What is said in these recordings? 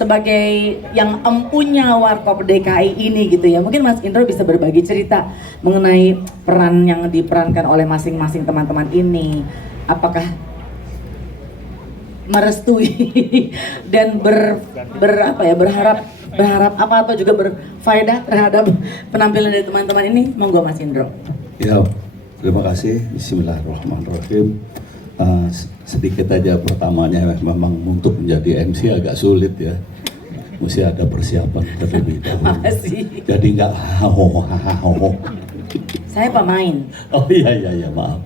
sebagai yang empunya Warkop DKI ini gitu ya. Mungkin Mas Indro bisa berbagi cerita mengenai peran yang diperankan oleh masing-masing teman-teman ini. Apakah merestui dan berharap apa atau juga berfaedah terhadap penampilan dari teman-teman ini? Monggo Mas Indro. Ya, terima kasih. Bismillahirrahmanirrahim. Sedikit aja pertamanya, memang untuk menjadi MC agak sulit ya. Mesti ada persiapan terlebih dahulu. Makasih. Jadi nggak haho. Saya pemain. Oh iya, maaf.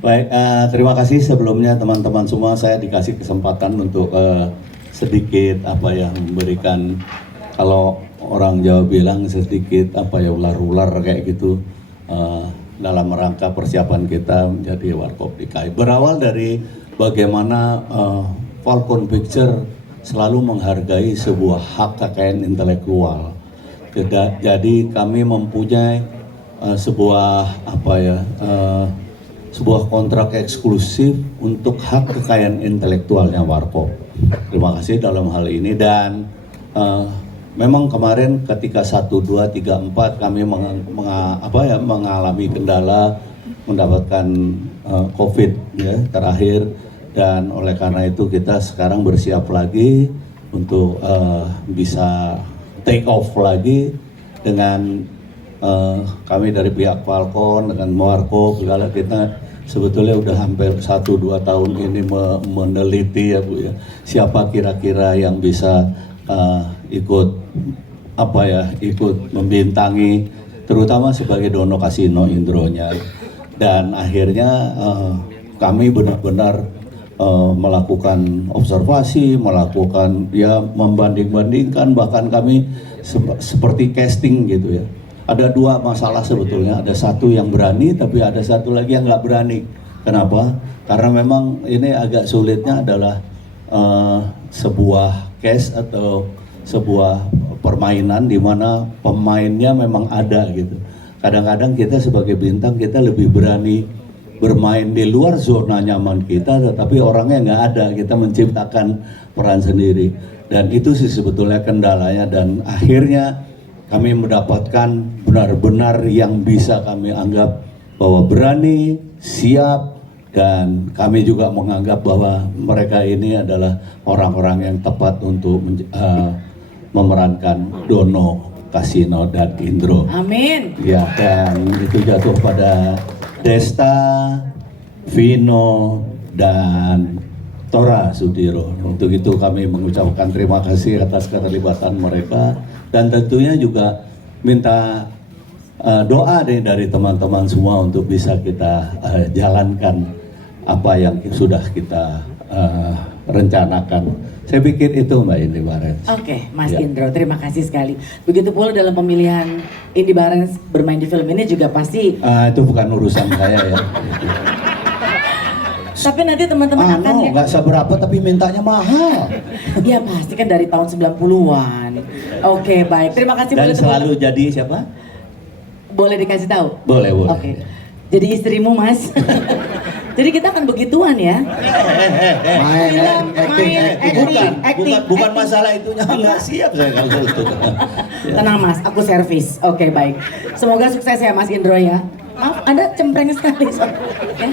Baik, terima kasih sebelumnya teman-teman semua. Saya dikasih kesempatan untuk sedikit memberikan, kalau orang Jawa bilang sedikit ular-ular kayak gitu, dalam rangka persiapan kita menjadi Warkop DKI. Berawal dari bagaimana Falcon Picture selalu menghargai sebuah hak kekayaan intelektual. Jadi kami mempunyai sebuah kontrak eksklusif untuk hak kekayaan intelektualnya Warkop. Terima kasih dalam hal ini. Dan memang kemarin ketika 1, 2, 3, 4 kami mengalami kendala mendapatkan COVID ya terakhir, dan oleh karena itu kita sekarang bersiap lagi untuk bisa take off lagi dengan kami dari pihak Falcon dengan Warkop. Kita sebetulnya udah hampir 1-2 tahun ini meneliti ya Bu ya, siapa kira-kira yang bisa ikut membintangi, terutama sebagai Dono Kasino Indronya. Dan akhirnya kami benar-benar melakukan observasi, membanding-bandingkan, bahkan kami seperti casting gitu ya. Ada 2 masalah sebetulnya, ada satu yang berani tapi ada satu lagi yang nggak berani. Kenapa? Karena memang ini agak sulitnya adalah sebuah case atau sebuah permainan di mana pemainnya memang ada gitu. Kadang-kadang kita sebagai bintang kita lebih berani bermain di luar zona nyaman kita, tetapi orangnya nggak ada, kita menciptakan peran sendiri. Dan itu sih sebetulnya kendalanya, dan akhirnya kami mendapatkan benar-benar yang bisa kami anggap bahwa berani, siap, dan kami juga menganggap bahwa mereka ini adalah orang-orang yang tepat untuk memerankan Dono, Kasino, dan Indro. Amin. Ya, dan itu jatuh pada Desta, Vino, dan Tora Sudiro. Untuk itu kami mengucapkan terima kasih atas keterlibatan mereka, dan tentunya juga minta doa dari teman-teman semua untuk bisa kita jalankan apa yang sudah kita rencanakan. Saya pikir itu Mbak Indi Barens. Oke, Mas Ya. Indro, terima kasih sekali. Begitu pula dalam pemilihan Indi Barens bermain di film ini juga pasti. Itu bukan urusan saya ya. Tapi nanti teman-teman akan nggak seberapa tapi mintanya mahal. Ya pasti kan dari tahun 90-an. Oke, baik. Terima kasih. Dan boleh selalu jadi siapa? Boleh dikasih tahu? Boleh. Oke. Jadi istrimu, Mas. Jadi kita akan begituan ya. Bukan masalah itunya, nggak siap saya kalau itu. Tenang Mas, aku servis. Oke, baik. Semoga sukses ya Mas Indro ya. Maaf, Anda cempreng sekali. Ya.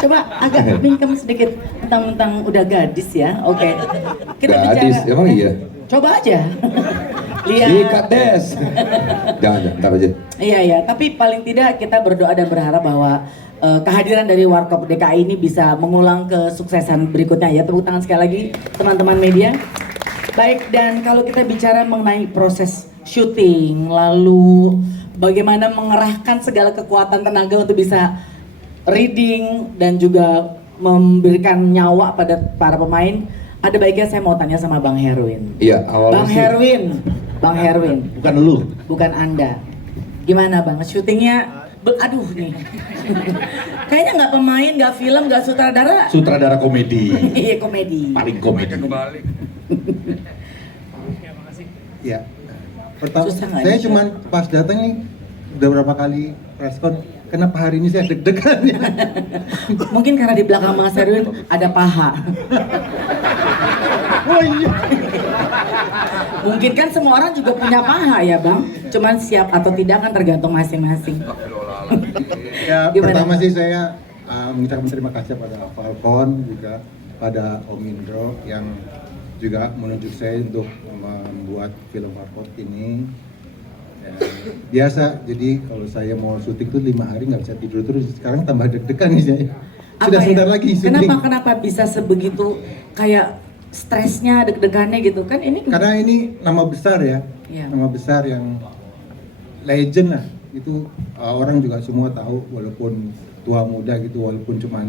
Coba agak bingkem sedikit, mentang-mentang udah gadis ya. Oke. Kita Gadis, bicara. emang iya? Coba aja. Lihat. Sikat des. Jangan, ntar aja. Iya, tapi paling tidak kita berdoa dan berharap bahwa kehadiran dari Warkop DKI ini bisa mengulang kesuksesan berikutnya ya. Tepuk tangan sekali lagi teman-teman media. Baik, dan kalau kita bicara mengenai proses syuting, lalu bagaimana mengerahkan segala kekuatan tenaga untuk bisa reading dan juga memberikan nyawa pada para pemain, ada baiknya saya mau tanya sama Bang Herwin. Iya, awalnya Bang Herwin. Bukan lu. Bukan Anda. Gimana Bang, syutingnya? Aduh nih. Kayaknya nggak pemain, nggak film, nggak sutradara. Sutradara komedi. Iya, komedi. Paling komedi. Ya. Pertama, Susah nggak saya ya? cuman pas datang nih udah berapa kali preskon. Kenapa hari ini saya deg-degan ya? Mungkin karena di belakang Mas Herwin ada paha. Oh iya. Mungkin kan semua orang juga punya paha ya bang, cuman siap atau tidak kan tergantung masing-masing. Ya, Gimana? pertama sih saya mengucapkan terima kasih pada Falcon, juga pada Om Indro yang juga menunjuk saya untuk membuat film Warkop ini. Ya, biasa, jadi kalau saya mau syuting tuh 5 hari nggak bisa tidur terus. Sekarang tambah deg-degan nih saya. Sudah Apa sebentar ya? lagi syuting. Kenapa bisa sebegitu kayak stresnya, deg-degannya gitu kan ini? Karena ini nama besar ya, Iya. nama besar yang legend lah. Itu orang juga semua tahu, walaupun tua muda gitu, walaupun cuman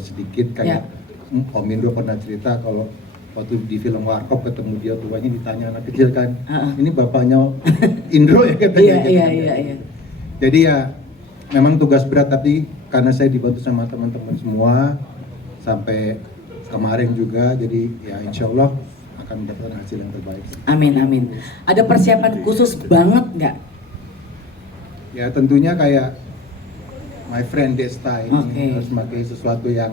sedikit kayak Om Indro pernah cerita kalau waktu di film Warkop ketemu dia tuanya, ditanya anak kecil kan, ini bapaknya Indro ya katanya. Iya. Jadi ya memang tugas berat, tapi karena saya dibantu sama teman-teman semua sampai kemarin juga, jadi ya insya Allah akan mendapatkan hasil yang terbaik. Amin. Ada persiapan khusus banget nggak? Ya tentunya kayak my friend Desta ini Oke. harus pakai sesuatu yang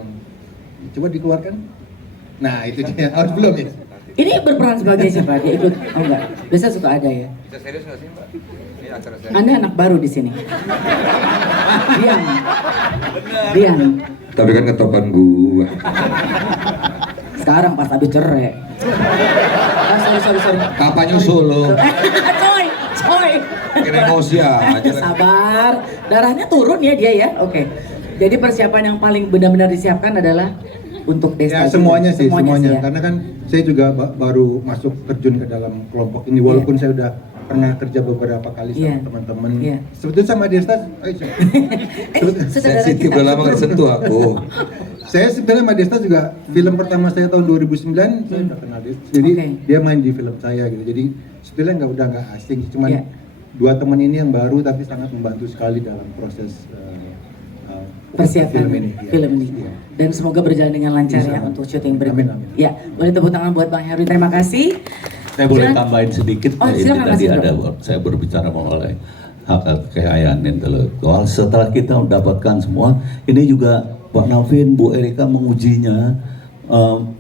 coba dikeluarkan. Nah itu dia, harus belum ya? Ini berperan sebagai siapa? Dia ikut? Oh enggak, biasa suka ada ya. Bisa serius nggak sih Mbak? Ini acara serius. Anda anak baru di sini. Diam. Tapi kan ketopan gua. Sekarang pas habis cerai. Sorry. Kapan nyusul lo? Coy. Makin emosi aja. Sabar. Darahnya turun ya dia ya. Oke. Jadi persiapan yang paling benar-benar disiapkan adalah untuk Desta. Ya semuanya sih, ya. karena kan saya juga baru masuk terjun ke dalam kelompok ini, walaupun saya udah pernah kerja beberapa kali sama Iya. teman-teman. Iya. Sebetulnya sama Desta, Saudara Sensitif kita. udah lama nggak sentuh aku. saya sebenarnya sama Desta juga film pertama saya tahun 2009 saya udah kenal Desta. Jadi Oke. dia main di film saya gitu. Jadi sebetulnya nggak asing, cuman Iya. dua teman ini yang baru tapi sangat membantu sekali dalam proses Persiapan Iya. film ini. Iya. Dan semoga berjalan dengan lancar Insya ya Allah. untuk syuting berikut. Amin. Ya, boleh tepuk tangan buat Bang Heru. Terima kasih. Saya boleh Silakan. tambahin sedikit. Oh, ini silakan, tadi Mas ada saya berbicara mengenai hak kekayaan intelektual. Setelah kita mendapatkan semua, ini juga Pak Navin, Bu Erika mengujinya,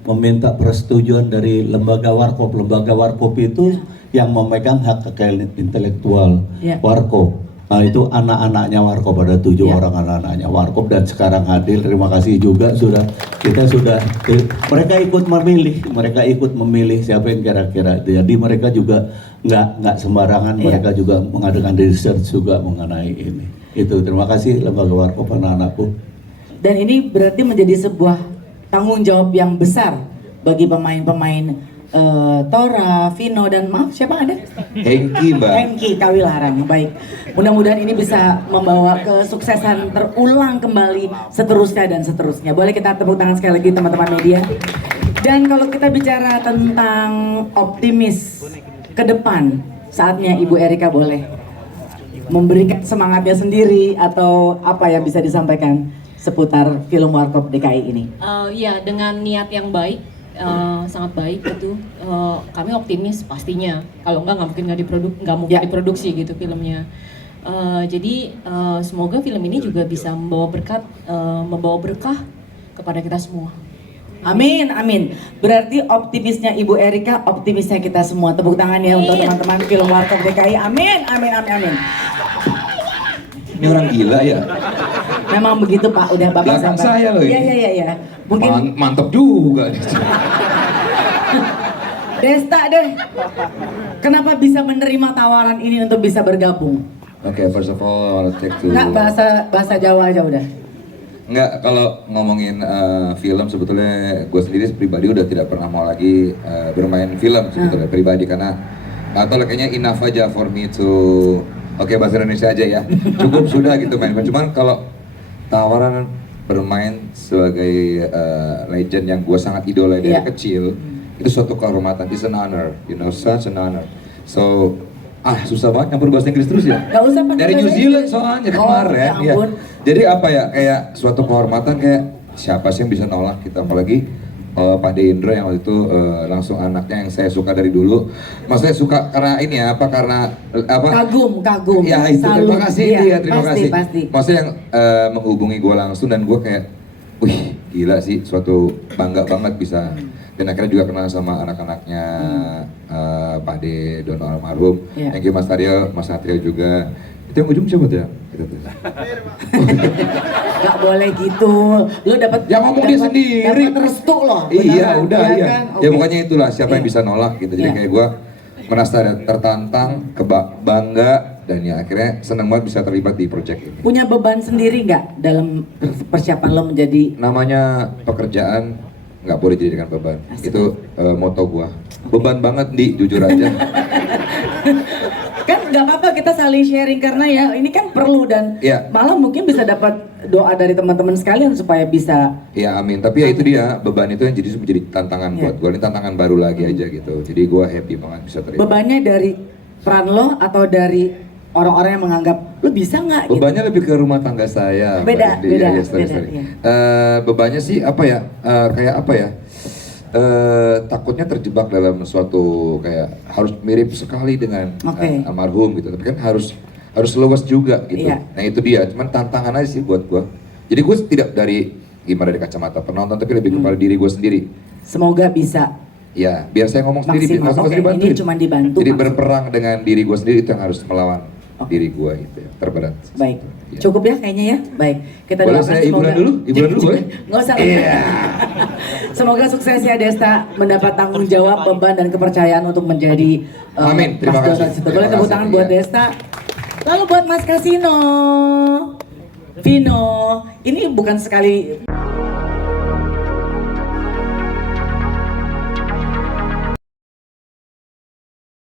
meminta persetujuan dari lembaga Warkop. Lembaga Warkop itu yang memegang hak kekayaan intelektual Ya. Warkop. Nah itu anak-anaknya Warkop, ada 7 Ya. orang anak-anaknya Warkop dan sekarang hadir. Terima kasih juga mereka ikut memilih siapa yang kira-kira. Jadi mereka juga nggak sembarangan, Iya. mereka juga mengadakan research juga mengenai ini. Itu terima kasih lembaga Warkop anak-anakku. Dan ini berarti menjadi sebuah tanggung jawab yang besar bagi pemain-pemain Tora, Vino, dan maaf siapa ada? Hengki Mbak. Hengki Kawilarang. Baik. Mudah-mudahan ini bisa membawa kesuksesan terulang kembali seterusnya. Boleh kita tepuk tangan sekali lagi teman-teman media. Dan kalau kita bicara tentang optimis ke depan, saatnya Ibu Erika boleh memberikan semangatnya sendiri atau apa yang bisa disampaikan seputar film Warkop DKI ini. Ya dengan niat yang baik, sangat baik itu, kami optimis pastinya. Kalau nggak mungkin Ya. diproduksi gitu filmnya. Jadi semoga film ini juga bisa membawa berkah kepada kita semua. Amin. Berarti optimisnya Ibu Erika, optimisnya kita semua. Tepuk tangan ya untuk teman-teman film Warkop DKI. Amin. Ini orang gila ya. Memang begitu Pak, udah Bapak Belakang sabar. saya loh ini. Iya. Mungkin Mantap juga. Desta deh. Kenapa bisa menerima tawaran ini untuk bisa bergabung? Oke, first of all, take to. Enggak bahasa Jawa aja udah. Enggak, kalau ngomongin film sebetulnya gue sendiri pribadi udah tidak pernah mau lagi bermain film sebetulnya pribadi, karena atau kayaknya enough aja for me to bahasa Indonesia aja ya. Cukup sudah gitu main. Cuman kalau tawaran bermain sebagai legend yang gue sangat idola dari Iya. kecil, itu suatu kehormatan, it's an honor, such an honor. So susah banget nyampur bahasa Inggris terus ya. Gak usah pakai Dari New bahasa Zealand Inggris. soalnya Oh, kemarin ya ya. ampun. Jadi apa ya, kayak suatu kehormatan, kayak siapa sih yang bisa nolak kita, apalagi Pak De Indro yang waktu itu langsung anaknya yang saya suka dari dulu. Maksudnya suka karena ini ya, karena Kagum. Ya itu Salut. terima kasih Iya, dia, terima kasih. Pasti. Maksudnya yang menghubungi gue langsung dan gue kayak, wih gila sih, suatu bangga banget bisa dan akhirnya juga kenal sama anak-anaknya Pak De, Dono almarhum. Iya. Thank you Mas Aryo, Mas Satrio juga. Itu yang ujung siapa tuh ya? Itu tuh. Gak boleh gitu. Lu dapat Ya ngomong dia sendiri. Dapat restu loh. Iya, beneran, udah ya iya. kan? Ya Oke. pokoknya itulah siapa yang Iya. bisa nolak gitu. Jadi Iya. kayak gua merasa tertantang, bangga, dan ya akhirnya seneng banget bisa terlibat di project ini. Punya beban sendiri nggak dalam persiapan lo menjadi Namanya pekerjaan nggak boleh dijadikan beban. Asik. Itu moto gua. Beban banget di jujur aja. kan nggak apa-apa kita saling sharing karena ya ini kan perlu dan Iya. malah mungkin bisa dapat doa dari teman-teman sekalian supaya bisa Ya amin. Tapi ya itu dia beban itu yang jadi menjadi tantangan Iya. buat gua. Ini tantangan baru lagi aja gitu. Jadi gua happy banget bisa terlibat. bebannya dari peran lo atau dari orang-orang yang menganggap lo bisa nggak gitu. Bebannya lebih ke rumah tangga saya. Mbak Beda, Indi. beda, Ya, sorry, beda, sorry. iya. Bebannya sih apa ya? Kayak apa ya? Takutnya terjebak dalam suatu kayak harus mirip sekali dengan Oke. almarhum gitu. Tapi kan harus luas juga gitu. Iya. Nah itu dia. Cuman tantangan aja sih buat gua. Jadi gue tidak dari gimana dari kacamata penonton, tapi lebih kepada diri gue sendiri. Semoga bisa Ya, biar saya ngomong sendiri, Maksimal. nggak usah Oke, dibantuin. ini cuma dibantu Jadi maksud. berperang dengan diri gue sendiri itu yang harus melawan Oke. diri gue gitu ya, terberat. baik. Ya. Cukup ya kayaknya ya. Baik. Kita Boleh doakan saya semoga hiburan dulu? Hiburan dulu boleh? Nggak usah. Iya. Semoga sukses ya Desta mendapat tanggung jawab, beban dan kepercayaan untuk menjadi Amin. Terima Mas kasih. Donald Situ. Boleh Terima tepuk kasih. tangan buat Iya. Desta. Lalu buat Mas Kasino, Vino, ini bukan sekali